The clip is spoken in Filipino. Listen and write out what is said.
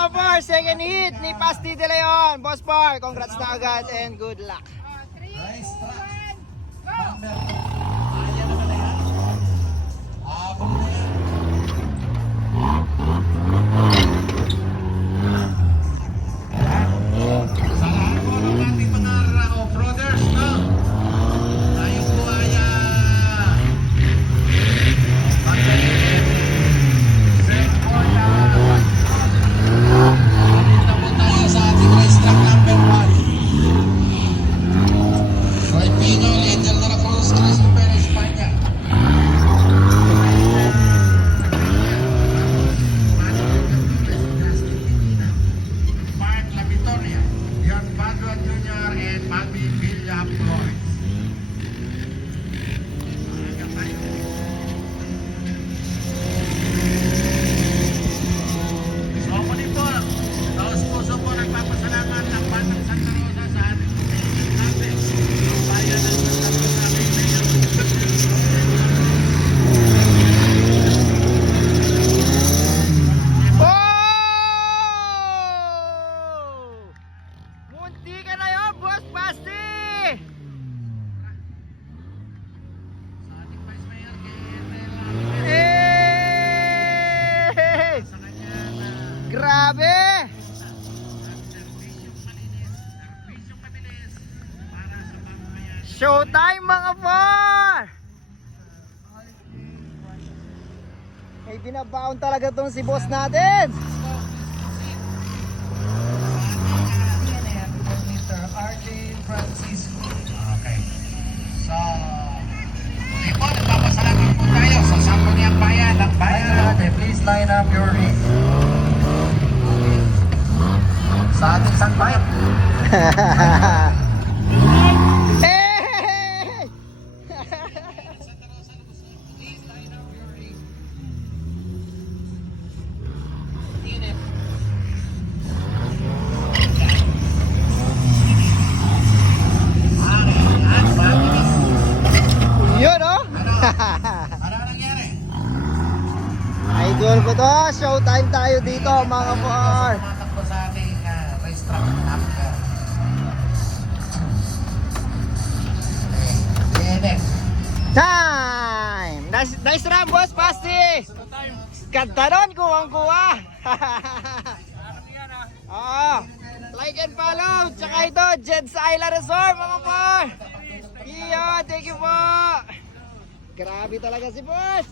mga par, second hit ni Pasti De Leon. Boss par, congrats na agad and good luck. 3, 2, 1, go! Grabe! Showtime mga par! May binabaon talaga tong si boss natin! Mr. RJ Francisco. Okay. So, hindi po, nagpapasalamat po tayo sa Sangguniang Bayan ng Bayan. Please line up your ring. Sa ating sangbayan. Hey! Please line up your ring. Yun oh! Ano nangyari? Idol ko to! Showtime tayo dito mga par! Tumatakbo sa ating racetrack number. Next. Time! Nice run boss Pasti! Kantaron kuwang-kuwa! Oo! Like and follow! Tsaka ito, Jed's Island Resort mga par! Iyo! Thank you po! Grabe talaga si boss!